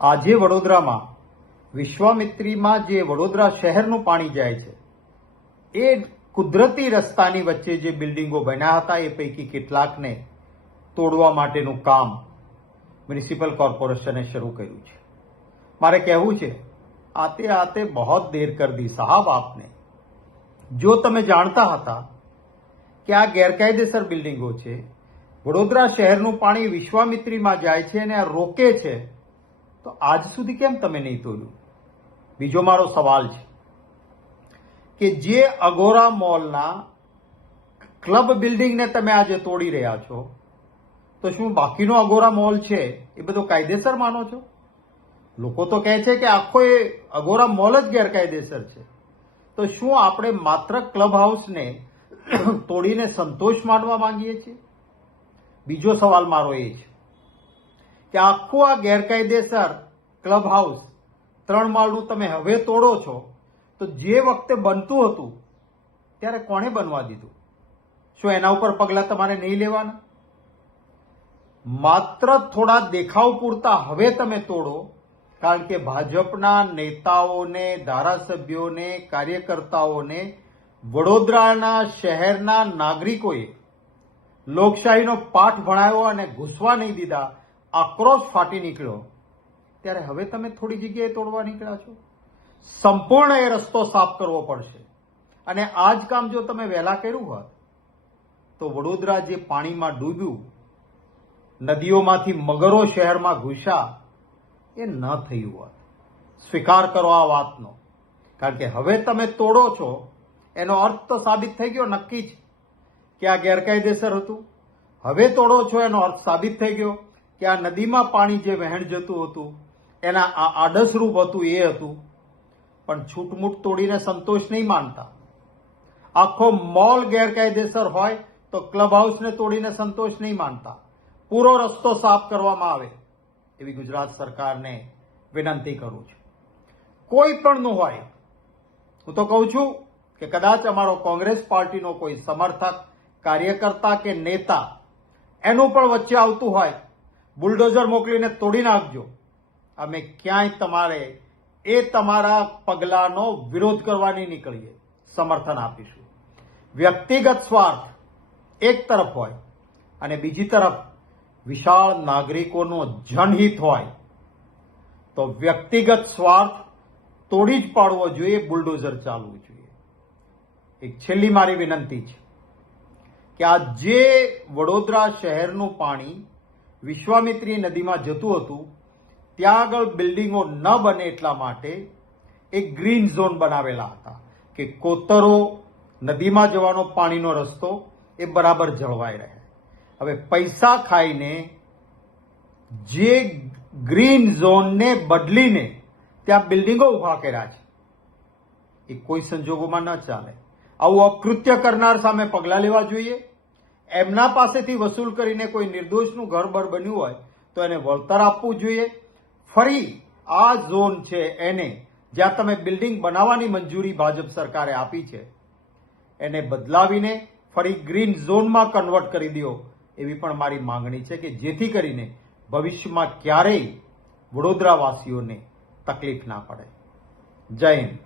આજે વડોદરામાં વિશ્વામિત્રીમાં જે વડોદરા શહેરનું પાણી જાય છે, એ કુદરતી રસ્તાની વચ્ચે જે બિલ્ડિંગો બન્યા હતા, એ પૈકી કેટલાકને તોડવા માટેનું કામ મ્યુનિસિપલ કોર્પોરેશને શરૂ કર્યું છે. મારે કહેવું છે, આતે આતે બહોત દેર કર દી સાહબ આપને. જો તમે જાણતા હતા કે આ ગેરકાયદેસર બિલ્ડિંગો છે, વડોદરા શહેરનું પાણી વિશ્વામિત્રીમાં જાય છે અને આ રોકે છે તો આજ સુધી કેમ તમે નહીં તોડ્યું? બીજો મારો સવાલ છે કે જે અગોરા મોલના ક્લબ બિલ્ડિંગને તમે આજે તોડી રહ્યા છો, તો શું બાકીનો અગોરા મોલ છે એ બધો કાયદેસર માનો છો? લોકો તો કહે છે કે આખો એ અગોરા મોલ જ ગેરકાયદેસર છે. તો શું આપણે માત્ર ક્લબ હાઉસને તોડીને સંતોષ માનવા માંગીએ છીએ? બીજો સવાલ મારો એ છે કે આખું આ ગેરકાયદેસર ક્લબ હાઉસ ત્રણ માળનું તમે હવે તોડો છો, તો જે વખતે બનતું હતું, ત્યારે કોણે બનવા દીધું? શું એના ઉપર પગલાં તમારે નહીં લેવાના? માત્ર થોડા દેખાવ પૂરતા હવે તમે તોડો, કારણ કે ભાજપના નેતાઓને, ધારાસભ્યોને, કાર્યકર્તાઓને, વડોદરાના શહેરના નાગરિકોએ લોકશાહીનો પાઠ ભણાવ્યો અને ઘૂસવા નહીં દીધા આક્રોશ ફાટી નીકળ્યો, ત્યારે હવે તમે થોડી જગ્યાએ તોડવા નીકળ્યા છો. સંપૂર્ણ એ રસ્તો સાફ કરવો પડશે. અને આ જ કામ જો તમે વહેલા કર્યું હોત, તો વડોદરા જે પાણીમાં ડૂબ્યું, નદીઓમાંથી મગરો શહેરમાં ઘૂસ્યા, એ ન થયું હોત. સ્વીકાર કરો આ વાતનો. કારણ કે હવે તમે તોડો છો, એનો અર્થ તો સાબિત થઈ ગયો નક્કી જ કે આ ગેરકાયદેસર હતું. હવે તોડો છો, એનો અર્થ સાબિત થઈ ગયો. કે આ નદીમાં પાણી જે વહેણ જતું હતું, એના આ આડસરૂપ હતું એ હતું. પણ છૂટમૂટ તોડીને સંતોષ નહીં માનતા. આખો મોલ ગેરકાયદેસર હોય તો ક્લબ હાઉસને તોડીને સંતોષ નહીં માનતા. પૂરો રસ્તો સાફ કરવામાં આવે એવી ગુજરાત સરકારને વિનંતી કરું છું. કોઈ પણનું હોય, હું તો કહું છું કે કદાચ અમારો કોંગ્રેસ પાર્ટીનો કોઈ સમર્થક, કાર્યકર્તા કે નેતા એનું પણ વચ્ચે આવતું હોય બુલડોઝર મોકલીને તોડી નાખજો અમે ક્યાંય તમારે એ તમારા પગલાંનો વિરોધ કરવાની નીકળીએ. સમર્થન આપીશું. વ્યક્તિગત સ્વાર્થ એક તરફ હોય અને બીજી તરફ વિશાળ નાગરિકોનો જનહિત હોય. તો વ્યક્તિગત સ્વાર્થ તોડી જ પાડવો જોઈએ, બુલડોઝર ચાલવું જોઈએ. એક છેલ્લી મારી વિનંતી છે કે આ જે વડોદરા શહેરનું પાણી વિશ્વામિત્રી નદીમાં જતું હતું, ત્યાં આગળ બિલ્ડિંગો ન બને એટલા માટે એક ગ્રીન ઝોન બનાવેલા હતા, કે કોતરો નદીમાં જવાનો પાણીનો રસ્તો એ બરાબર જળવાઈ રહે. હવે પૈસા ખાઈને જે ગ્રીન ઝોનને બદલીને ત્યાં બિલ્ડિંગો ઊભા કર્યા છે, એ કોઈ સંજોગોમાં ન ચાલે. આવું અકૃત્ય કરનાર સામે પગલાં લેવા જોઈએ. એમના પાસેથી વસૂલ કરીને કોઈ નિર્દોષનું ઘરબર બન્યું હોય તો એને વળતર આપવું જોઈએ. ફરી આ ઝોન છે એને જ્યાં તમે બિલ્ડિંગ બનાવવાની મંજૂરી ભાજપ સરકારે આપી છે. એને બદલાવીને ફરી ગ્રીન ઝોનમાં કન્વર્ટ કરી દો એવી પણ મારી માંગણી છે કે જેથી કરીને ભવિષ્યમાં ક્યારેય વડોદરાવાસીઓને તકલીફ ના પડે. જય હિન્દ.